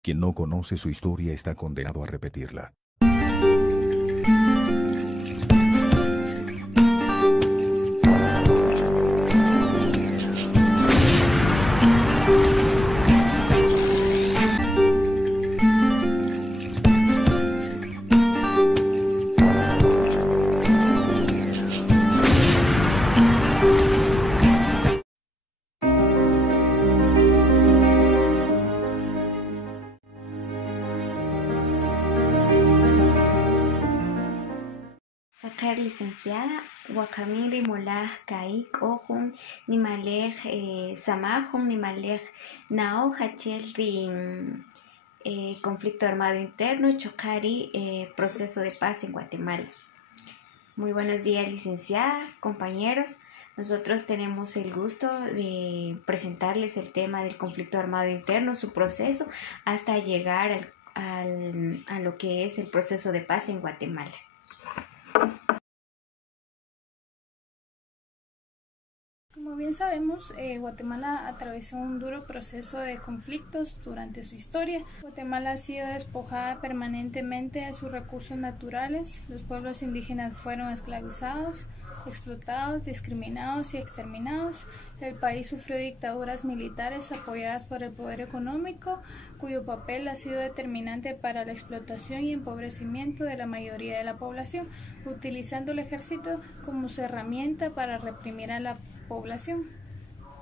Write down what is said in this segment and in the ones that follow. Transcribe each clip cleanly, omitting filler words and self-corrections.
Quien no conoce su historia está condenado a repetirla. Sacar licenciada, Wakamiri Molah Kaik Ojun, Nimalej Samajun, Nimalej Nao Hachel Rin conflicto armado interno, Chocari, proceso de paz en Guatemala. Muy buenos días, licenciada, compañeros. Nosotros tenemos el gusto de presentarles el tema del conflicto armado interno, su proceso, hasta llegar a lo que es el proceso de paz en Guatemala. Como bien sabemos, Guatemala atravesó un duro proceso de conflictos durante su historia. Guatemala ha sido despojada permanentemente de sus recursos naturales, los pueblos indígenas fueron esclavizados, explotados, discriminados y exterminados. El país sufrió dictaduras militares apoyadas por el poder económico, cuyo papel ha sido determinante para la explotación y empobrecimiento de la mayoría de la población, utilizando el ejército como su herramienta para reprimir a la población.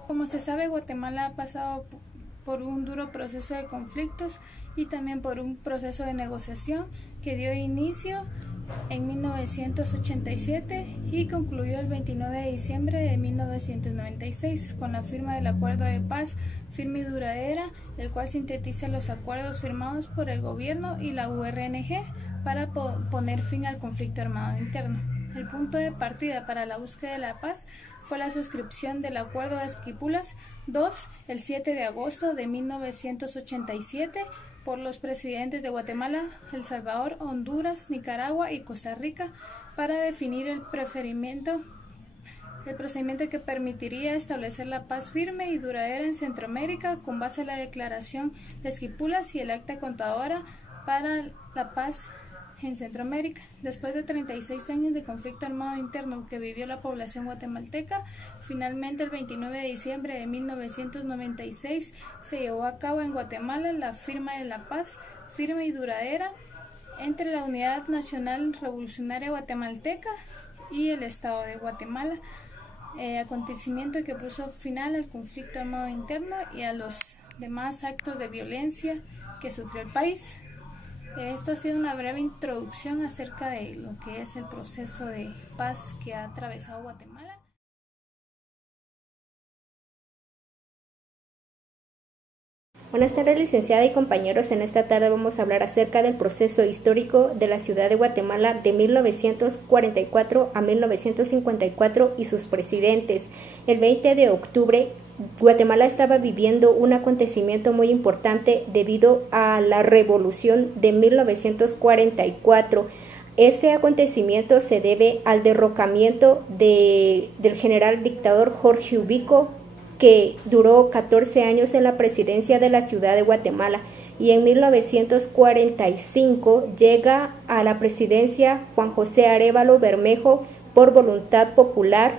Como se sabe, Guatemala ha pasado por un duro proceso de conflictos y también por un proceso de negociación que dio inicio en 1987 y concluyó el 29 de diciembre de 1996 con la firma del Acuerdo de Paz firme y duradera, el cual sintetiza los acuerdos firmados por el gobierno y la URNG para poner fin al conflicto armado interno. El punto de partida para la búsqueda de la paz fue la suscripción del Acuerdo de Esquipulas II el 7 de agosto de 1987 por los presidentes de Guatemala, El Salvador, Honduras, Nicaragua y Costa Rica para definir el procedimiento que permitiría establecer la paz firme y duradera en Centroamérica con base en la Declaración de Esquipulas y el Acta Contadora para la Paz en Centroamérica. Después de 36 años de conflicto armado interno que vivió la población guatemalteca, finalmente el 29 de diciembre de 1996 se llevó a cabo en Guatemala la firma de la paz firme y duradera entre la Unidad Nacional Revolucionaria Guatemalteca y el Estado de Guatemala, acontecimiento que puso final al conflicto armado interno y a los demás actos de violencia que sufrió el país. Esto ha sido una breve introducción acerca de lo que es el proceso de paz que ha atravesado Guatemala. Buenas tardes, licenciada y compañeros. En esta tarde vamos a hablar acerca del proceso histórico de la ciudad de Guatemala de 1944 a 1954 y sus presidentes. El 20 de octubre, Guatemala estaba viviendo un acontecimiento muy importante debido a la revolución de 1944. Ese acontecimiento se debe al derrocamiento del general dictador Jorge Ubico, que duró 14 años en la presidencia de la ciudad de Guatemala, y en 1945 llega a la presidencia Juan José Arévalo Bermejo por voluntad popular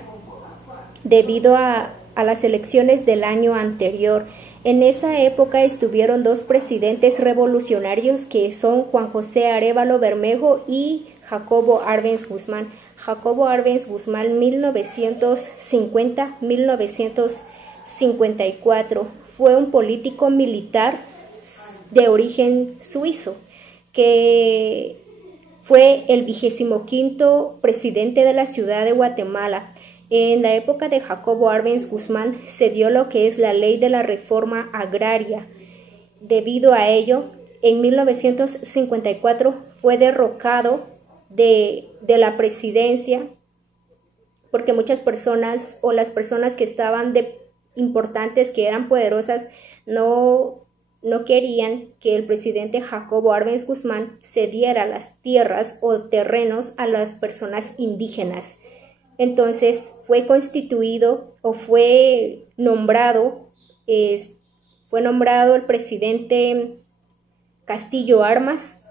debido a las elecciones del año anterior. En esa época estuvieron dos presidentes revolucionarios que son Juan José Arévalo Bermejo y Jacobo Arbenz Guzmán. Jacobo Arbenz Guzmán 1950-1954 fue un político militar de origen suizo que fue el 25º presidente de la ciudad de Guatemala. En la época de Jacobo Arbenz Guzmán se dio lo que es la ley de la reforma agraria. Debido a ello, en 1954 fue derrocado de la presidencia porque muchas personas o las personas que estaban importantes, que eran poderosas, no querían que el presidente Jacobo Arbenz Guzmán cediera las tierras o terrenos a las personas indígenas. Entonces fue constituido o fue nombrado el presidente Castillo Armas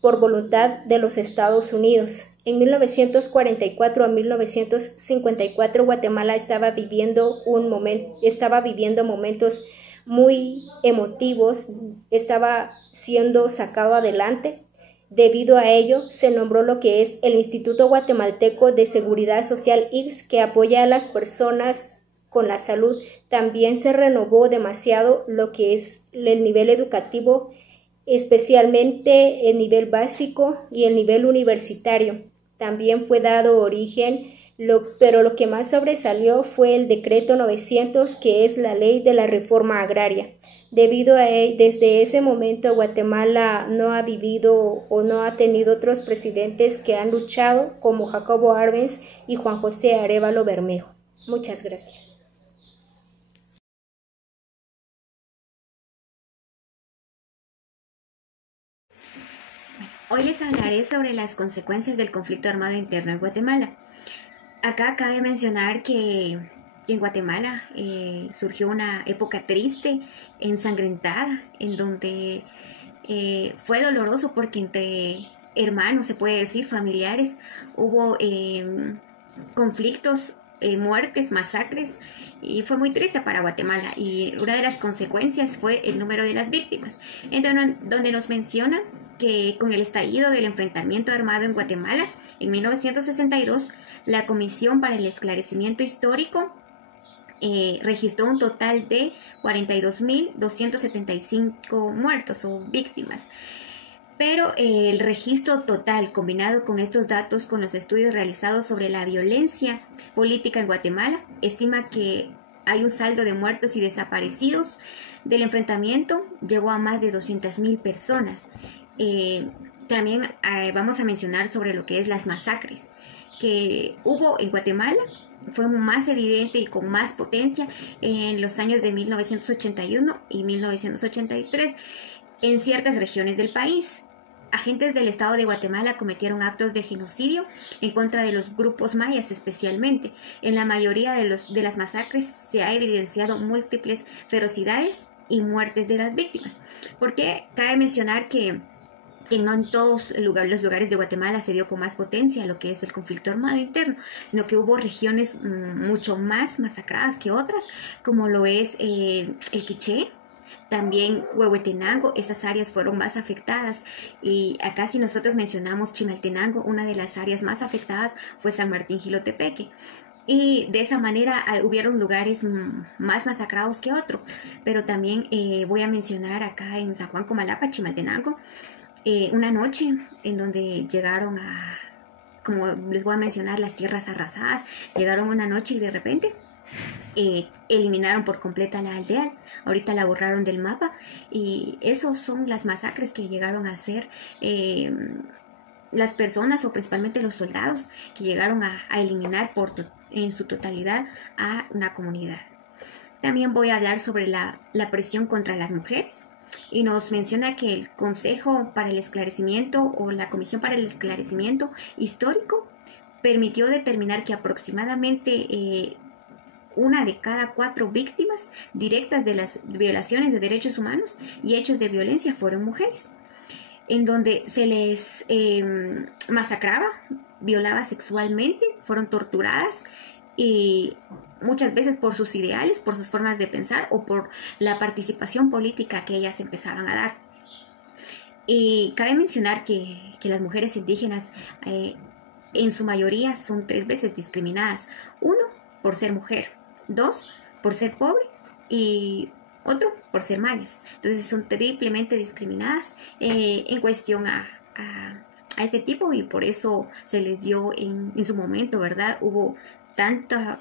por voluntad de los Estados Unidos. En 1944 a 1954 Guatemala estaba viviendo momentos muy emotivos, estaba siendo sacado adelante. Debido a ello, se nombró lo que es el Instituto Guatemalteco de Seguridad Social IGS, que apoya a las personas con la salud. También se renovó demasiado lo que es el nivel educativo, especialmente el nivel básico y el nivel universitario. También fue dado origen, pero lo que más sobresalió fue el decreto 900, que es la ley de la reforma agraria. Debido a él, desde ese momento Guatemala no ha vivido o no ha tenido otros presidentes que han luchado como Jacobo Arbenz y Juan José Arévalo Bermejo. Muchas gracias. Hoy les hablaré sobre las consecuencias del conflicto armado interno en Guatemala. Acá cabe mencionar que en Guatemala surgió una época triste, ensangrentada, en donde fue doloroso porque entre hermanos, se puede decir, familiares, hubo conflictos, muertes, masacres, y fue muy triste para Guatemala. Y una de las consecuencias fue el número de las víctimas, donde nos menciona que con el estallido del enfrentamiento armado en Guatemala en 1962, la Comisión para el Esclarecimiento Histórico registró un total de 42.275 muertos o víctimas. Pero el registro total, combinado con estos datos, con los estudios realizados sobre la violencia política en Guatemala, estima que hay un saldo de muertos y desaparecidos del enfrentamiento, llegó a más de 200.000 personas. También vamos a mencionar sobre lo que es las masacres que hubo en Guatemala. Fue más evidente y con más potencia en los años de 1981 y 1983 en ciertas regiones del país. Agentes del Estado de Guatemala cometieron actos de genocidio en contra de los grupos mayas especialmente. En la mayoría de las masacres se ha evidenciado múltiples ferocidades y muertes de las víctimas. Porque cabe mencionar que no en todos los lugares de Guatemala se dio con más potencia lo que es el conflicto armado interno, sino que hubo regiones mucho más masacradas que otras, como lo es el Quiché, también Huehuetenango. Estas áreas fueron más afectadas. Y acá, si nosotros mencionamos Chimaltenango, una de las áreas más afectadas fue San Martín Jilotepeque. Y de esa manera hubieron lugares más masacrados que otros. Pero también voy a mencionar acá en San Juan Comalapa, Chimaltenango, una noche en donde llegaron como les voy a mencionar, las tierras arrasadas. Llegaron una noche y de repente eliminaron por completa la aldea. Ahorita la borraron del mapa. Y esos son las masacres que llegaron a hacer las personas, o principalmente los soldados, que llegaron a eliminar en su totalidad a una comunidad. También voy a hablar sobre la presión contra las mujeres. Y nos menciona que el Consejo para el Esclarecimiento, o la Comisión para el Esclarecimiento Histórico, permitió determinar que aproximadamente una de cada 4 víctimas directas de las violaciones de derechos humanos y hechos de violencia fueron mujeres, en donde se les masacraba, violaba sexualmente, fueron torturadas, y muchas veces por sus ideales, por sus formas de pensar o por la participación política que ellas empezaban a dar. Y cabe mencionar que las mujeres indígenas en su mayoría son 3 veces discriminadas. 1, por ser mujer; 2, por ser pobre; y otro, por ser mayas. Entonces son triplemente discriminadas en cuestión a este tipo, y por eso se les dio en su momento, ¿verdad? Hubo tanto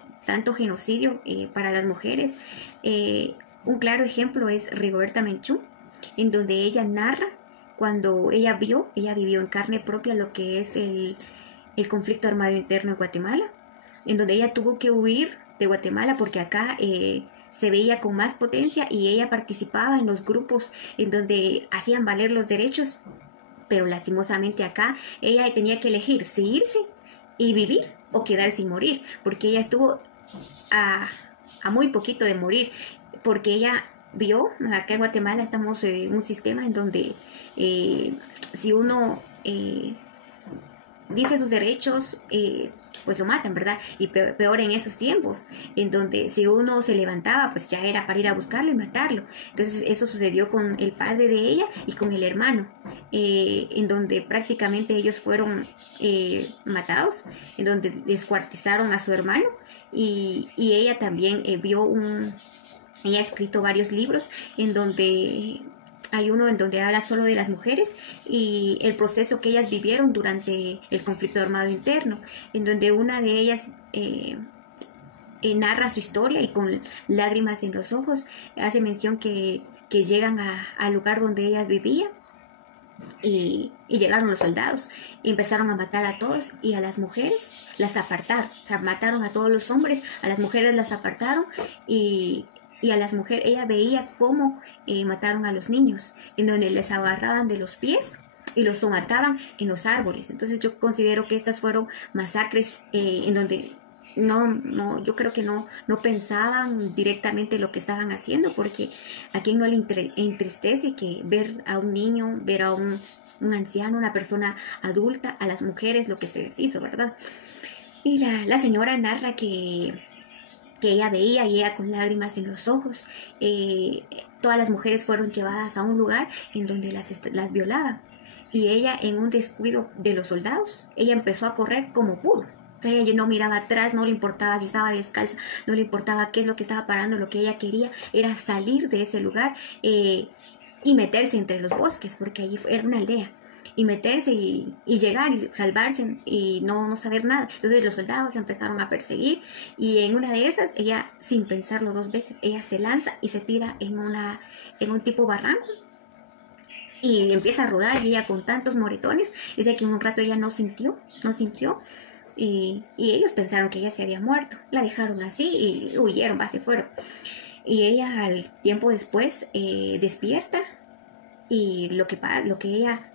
genocidio para las mujeres. Un claro ejemplo es Rigoberta Menchú, en donde ella narra cuando ella vivió en carne propia lo que es el conflicto armado interno en Guatemala, en donde ella tuvo que huir de Guatemala porque acá se veía con más potencia, y ella participaba en los grupos en donde hacían valer los derechos. Pero lastimosamente acá ella tenía que elegir si irse y vivir o quedarse y morir, porque ella estuvo a muy poquito de morir, porque ella vio, acá en Guatemala estamos en un sistema en donde si uno dice sus derechos, pues lo matan, ¿verdad? Y peor en esos tiempos, en donde si uno se levantaba, pues ya era para ir a buscarlo y matarlo. Entonces eso sucedió con el padre de ella y con el hermano, en donde prácticamente ellos fueron matados, en donde descuartizaron a su hermano, y ella también ella ha escrito varios libros en donde hay uno en donde habla solo de las mujeres y el proceso que ellas vivieron durante el conflicto armado interno, en donde una de ellas narra su historia y con lágrimas en los ojos hace mención que llegan al lugar donde ellas vivían y llegaron los soldados y empezaron a matar a todos, y a las mujeres las apartaron. O sea, mataron a todos los hombres, a las mujeres las apartaron, y a las mujeres, ella veía cómo mataron a los niños, en donde les agarraban de los pies y los mataban en los árboles. Entonces yo considero que estas fueron masacres en donde yo creo que no pensaban directamente lo que estaban haciendo, porque a quien no le entristece que ver a un niño, ver a un anciano, una persona adulta, a las mujeres lo que se les hizo, ¿verdad? Y la señora narra que ella veía, y ella con lágrimas en los ojos, todas las mujeres fueron llevadas a un lugar en donde las violaban, y ella, en un descuido de los soldados, ella empezó a correr como pudo. O sea, ella no miraba atrás, no le importaba si estaba descalza, no le importaba qué es lo que estaba parando. Lo que ella quería era salir de ese lugar y meterse entre los bosques, porque allí era una aldea, y meterse y llegar y salvarse y no saber nada. Entonces los soldados la empezaron a perseguir, y en una de esas, ella, sin pensarlo dos veces, ella se lanza y se tira en un tipo barranco y empieza a rodar, y ella con tantos moretones, dice que en un rato ella no sintió, y ellos pensaron que ella se había muerto. La dejaron así y huyeron, se fueron. Y ella, al tiempo después, despierta, y lo que ella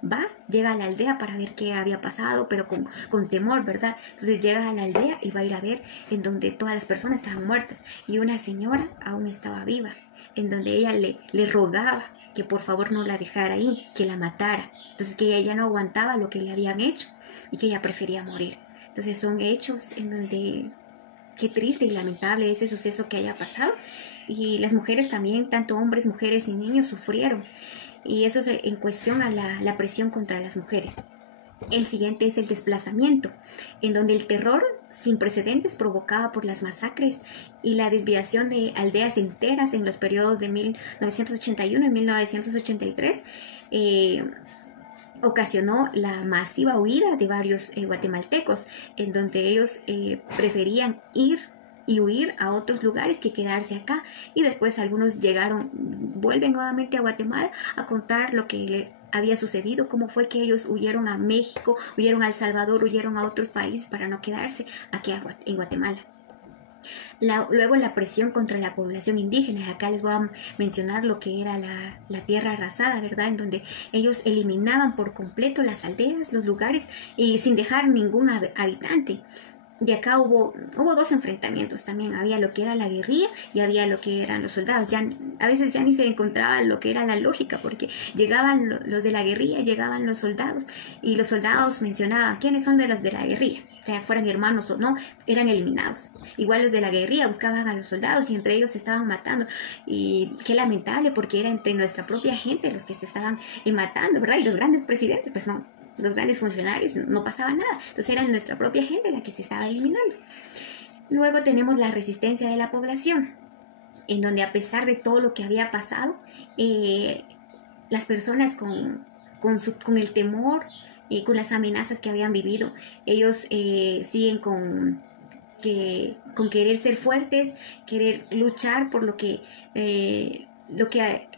llega a la aldea para ver qué había pasado, pero con temor, ¿verdad? Entonces llega a la aldea y va a ir a ver en donde todas las personas estaban muertas, y una señora aún estaba viva, en donde ella le rogaba que por favor no la dejara ahí, que la matara. Entonces que ella ya no aguantaba lo que le habían hecho y que ella prefería morir. Entonces son hechos en donde qué triste y lamentable ese suceso que haya pasado, y las mujeres también, tanto hombres, mujeres y niños, sufrieron. Y eso es en cuestión a la presión contra las mujeres. El siguiente es el desplazamiento, en donde el terror sin precedentes provocado por las masacres y la desviación de aldeas enteras en los periodos de 1981 y 1983 ocasionó la masiva huida de varios guatemaltecos, en donde ellos preferían huir a otros lugares que quedarse acá. Y después algunos vuelven nuevamente a Guatemala a contar lo que le había sucedido, cómo fue que ellos huyeron a México, huyeron a El Salvador, huyeron a otros países para no quedarse aquí en Guatemala. Luego la presión contra la población indígena. Acá les voy a mencionar lo que era la tierra arrasada, ¿verdad? En donde ellos eliminaban por completo las aldeas, los lugares, y sin dejar ningún habitante. Y acá hubo dos enfrentamientos también. Había lo que era la guerrilla y había lo que eran los soldados. A veces ya ni se encontraba lo que era la lógica, porque llegaban los de la guerrilla, llegaban los soldados, y los soldados mencionaban quiénes son de los de la guerrilla. O sea, fueran hermanos o no, eran eliminados. Igual los de la guerrilla buscaban a los soldados y entre ellos se estaban matando. Y qué lamentable, porque era entre nuestra propia gente los que se estaban matando, ¿verdad? Y los grandes presidentes, pues no. Los grandes funcionarios, no pasaba nada. Entonces era nuestra propia gente la que se estaba eliminando. Luego tenemos la resistencia de la población, en donde a pesar de todo lo que había pasado, las personas con el temor y con las amenazas que habían vivido, ellos siguen con querer ser fuertes, querer luchar por lo que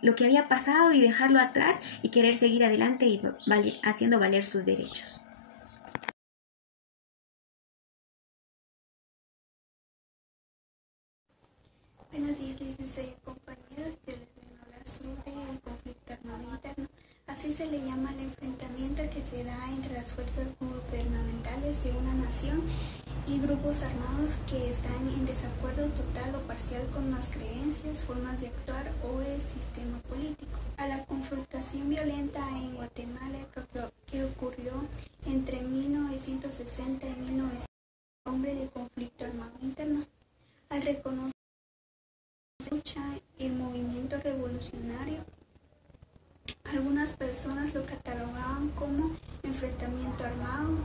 había pasado y dejarlo atrás, y querer seguir adelante y haciendo valer sus derechos. Buenos días, licenciados y compañeros. Yo les voy a hablar sobre el conflicto armado interno. Así se le llama al enfrentamiento que se da entre las fuerzas gubernamentales de una nación y grupos armados que están en desacuerdo total o parcial con las creencias, formas de actuar o el sistema político. A la confrontación violenta en Guatemala que ocurrió entre 1960 y 1990, nombre de conflicto armado interno. Al reconocer el movimiento revolucionario, algunas personas lo catalogaban como enfrentamiento armado,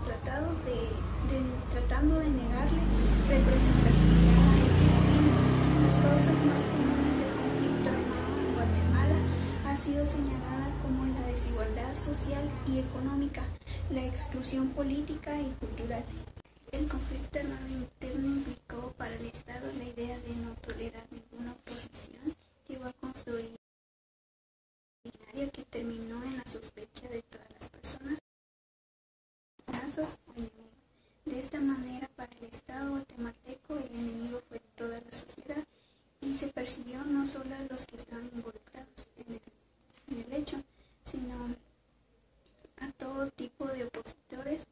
tratando de negarle representatividad a ese movimiento. Las causas más comunes del conflicto armado en Guatemala ha sido señalada como la desigualdad social y económica, la exclusión política y cultural. El conflicto armado interno implicó para el Estado la idea de no tolerar ninguna oposición, llegó a construir que terminó en la sospecha de todas las personas, amenazas o enemigos. De esta manera, para el Estado guatemalteco, el enemigo fue toda la sociedad y se persiguió no solo a los que estaban involucrados en el hecho, sino a todo tipo de opositores,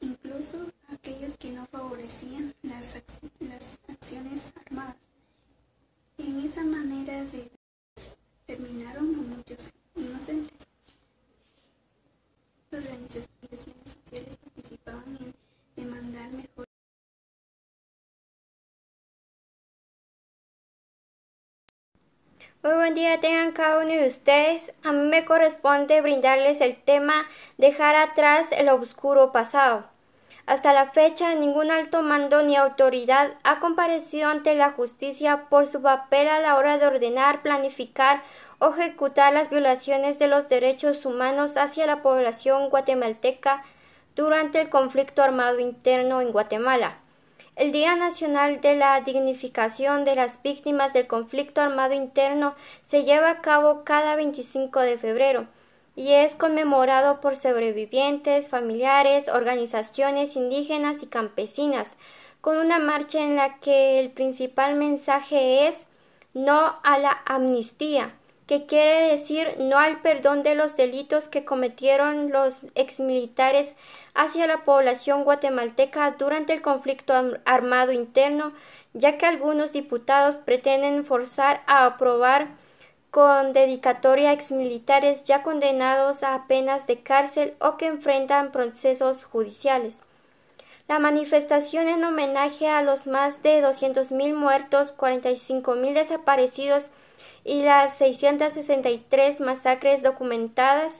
incluso a aquellos que no favorecían las acciones armadas. En esa manera se terminaron a muchos inocentes. Las organizaciones sociales participaban en demandar mejor. Muy buen día tengan cada uno de ustedes. A mí me corresponde brindarles el tema Dejar atrás el oscuro pasado. Hasta la fecha, ningún alto mando ni autoridad ha comparecido ante la justicia por su papel a la hora de ordenar, planificar o ejecutar las violaciones de los derechos humanos hacia la población guatemalteca durante el conflicto armado interno en Guatemala. El Día Nacional de la Dignificación de las Víctimas del Conflicto Armado Interno se lleva a cabo cada 25 de febrero y es conmemorado por sobrevivientes, familiares, organizaciones indígenas y campesinas, con una marcha en la que el principal mensaje es no a la amnistía, que quiere decir no al perdón de los delitos que cometieron los exmilitares hacia la población guatemalteca durante el conflicto armado interno, ya que algunos diputados pretenden forzar a aprobar con dedicatoria a exmilitares ya condenados a penas de cárcel o que enfrentan procesos judiciales. La manifestación en homenaje a los más de 200.000 muertos, 45.000 desaparecidos y las 663 masacres documentadas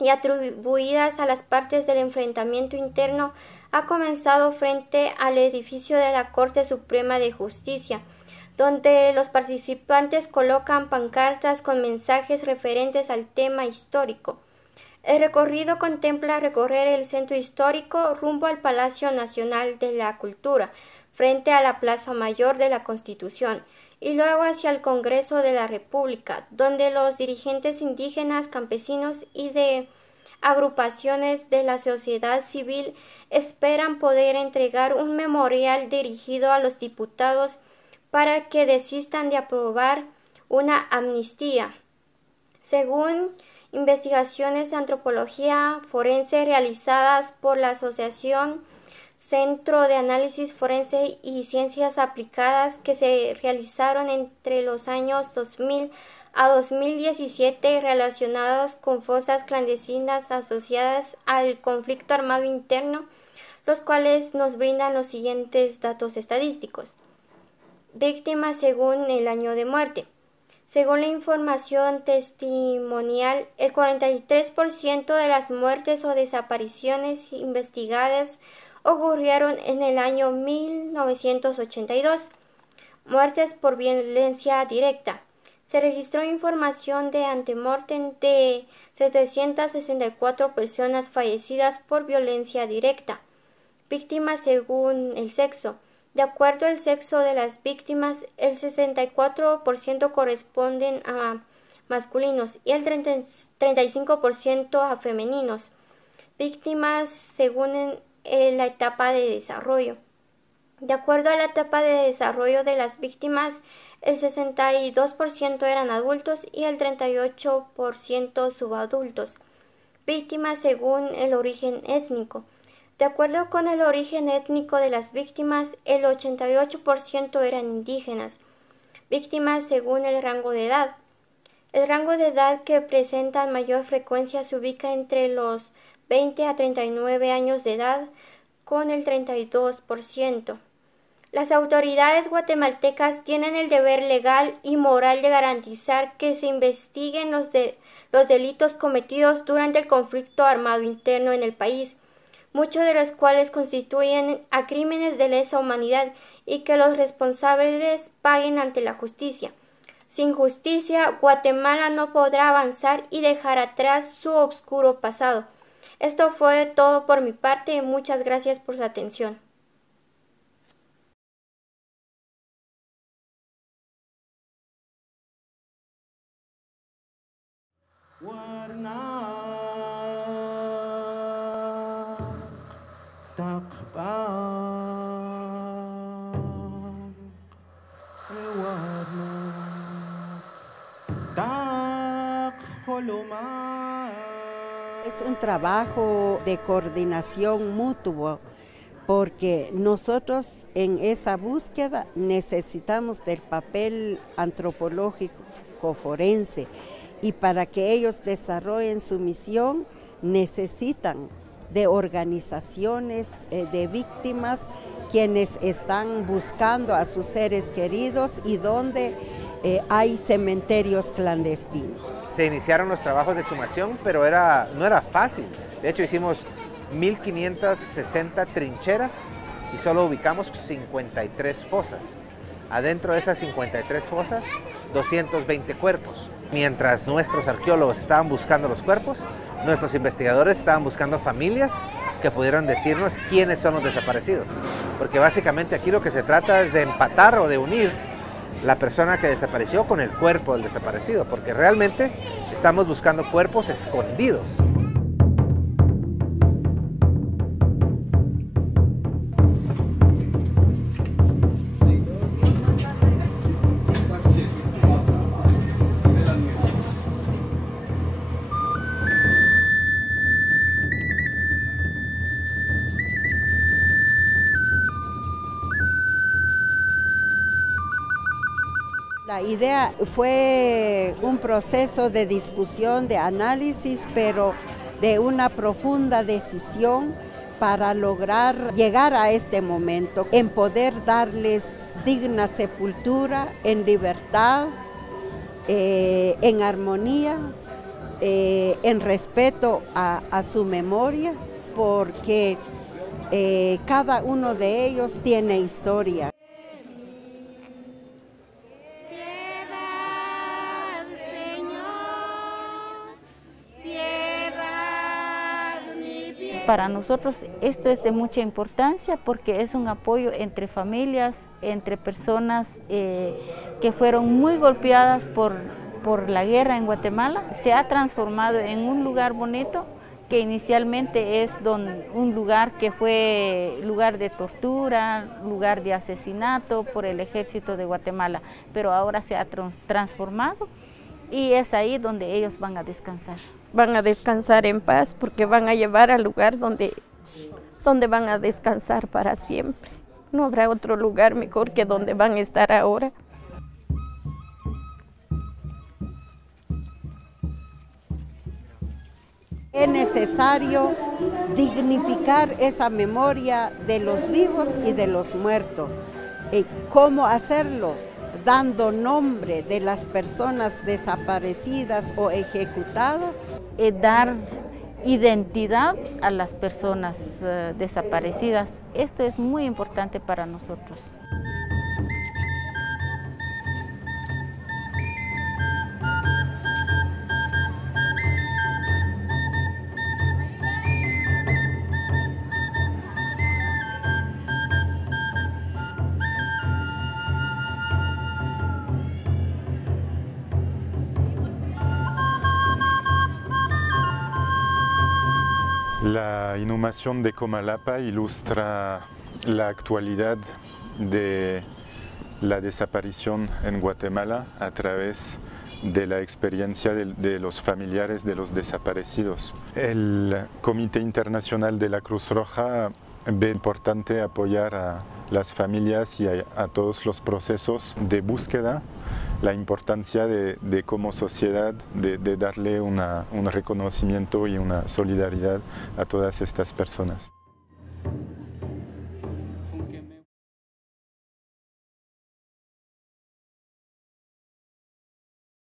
y atribuidas a las partes del enfrentamiento interno ha comenzado frente al edificio de la Corte Suprema de Justicia, donde los participantes colocan pancartas con mensajes referentes al tema histórico. El recorrido contempla recorrer el centro histórico rumbo al Palacio Nacional de la Cultura, frente a la Plaza Mayor de la Constitución, y luego hacia el Congreso de la República, donde los dirigentes indígenas, campesinos y de agrupaciones de la sociedad civil esperan poder entregar un memorial dirigido a los diputados para que desistan de aprobar una amnistía. Según investigaciones de antropología forense realizadas por la Asociación Centro de Análisis Forense y Ciencias Aplicadas que se realizaron entre los años 2000 a 2017 relacionadas con fosas clandestinas asociadas al conflicto armado interno, los cuales nos brindan los siguientes datos estadísticos. Víctimas según el año de muerte. Según la información testimonial, el 43% de las muertes o desapariciones investigadas ocurrieron en el año 1982. Muertes por violencia directa. Se registró información de antemortem de 764 personas fallecidas por violencia directa. Víctimas según el sexo. De acuerdo al sexo de las víctimas, el 64% corresponden a masculinos y el 35% a femeninos. Víctimas según la etapa de desarrollo. De acuerdo a la etapa de desarrollo de las víctimas, el 62% eran adultos y el 38% subadultos. Víctimas según el origen étnico. De acuerdo con el origen étnico de las víctimas, el 88% eran indígenas, víctimas según el rango de edad. El rango de edad que presentan mayor frecuencia se ubica entre los 20 a 39 años de edad, con el 32%. Las autoridades guatemaltecas tienen el deber legal y moral de garantizar que se investiguen los delitos cometidos durante el conflicto armado interno en el país, muchos de los cuales constituyen a crímenes de lesa humanidad, y que los responsables paguen ante la justicia. Sin justicia, Guatemala no podrá avanzar y dejar atrás su oscuro pasado. Esto fue todo por mi parte y muchas gracias por su atención. Es un trabajo de coordinación mutuo, porque nosotros en esa búsqueda necesitamos del papel antropológico forense, y para que ellos desarrollen su misión necesitan de organizaciones de víctimas, quienes están buscando a sus seres queridos y donde hay cementerios clandestinos. Se iniciaron los trabajos de exhumación, pero no era fácil. De hecho, hicimos 1.560 trincheras y solo ubicamos 53 fosas. Adentro de esas 53 fosas, 220 cuerpos. Mientras nuestros arqueólogos estaban buscando los cuerpos, nuestros investigadores estaban buscando familias que pudieran decirnos quiénes son los desaparecidos. Porque básicamente aquí lo que se trata es de empatar o de unir la persona que desapareció con el cuerpo del desaparecido, porque realmente estamos buscando cuerpos escondidos. La idea fue un proceso de discusión, de análisis, pero de una profunda decisión para lograr llegar a este momento, en poder darles digna sepultura, en libertad, en armonía, en respeto a su memoria, porque cada uno de ellos tiene historia. Para nosotros esto es de mucha importancia porque es un apoyo entre familias, entre personas que fueron muy golpeadas por la guerra en Guatemala. Se ha transformado en un lugar bonito que inicialmente es un lugar que fue lugar de tortura, lugar de asesinato por el ejército de Guatemala, pero ahora se ha transformado y es ahí donde ellos van a descansar. Van a descansar en paz porque van a llevar al lugar donde van a descansar para siempre. No habrá otro lugar mejor que donde van a estar ahora. Es necesario dignificar esa memoria de los vivos y de los muertos. ¿Cómo hacerlo? Dando nombre de las personas desaparecidas o ejecutadas. Dar identidad a las personas desaparecidas. Esto es muy importante para nosotros. La inhumación de Comalapa ilustra la actualidad de la desaparición en Guatemala a través de la experiencia de los familiares de los desaparecidos. El Comité Internacional de la Cruz Roja ve importante apoyar a las familias y a todos los procesos de búsqueda, la importancia de como sociedad de darle un reconocimiento y una solidaridad a todas estas personas.